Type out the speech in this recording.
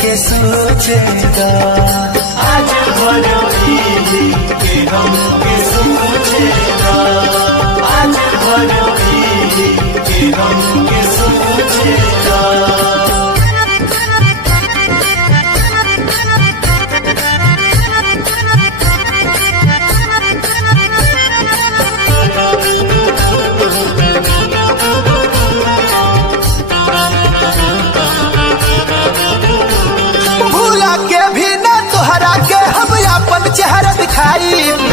के सोचेगा। आज भरो के हमके सोचेगा। आज भरो के हमके सोचेगा। भूला के भी ना तोहरा के हम अपन चेहरा दिखाई।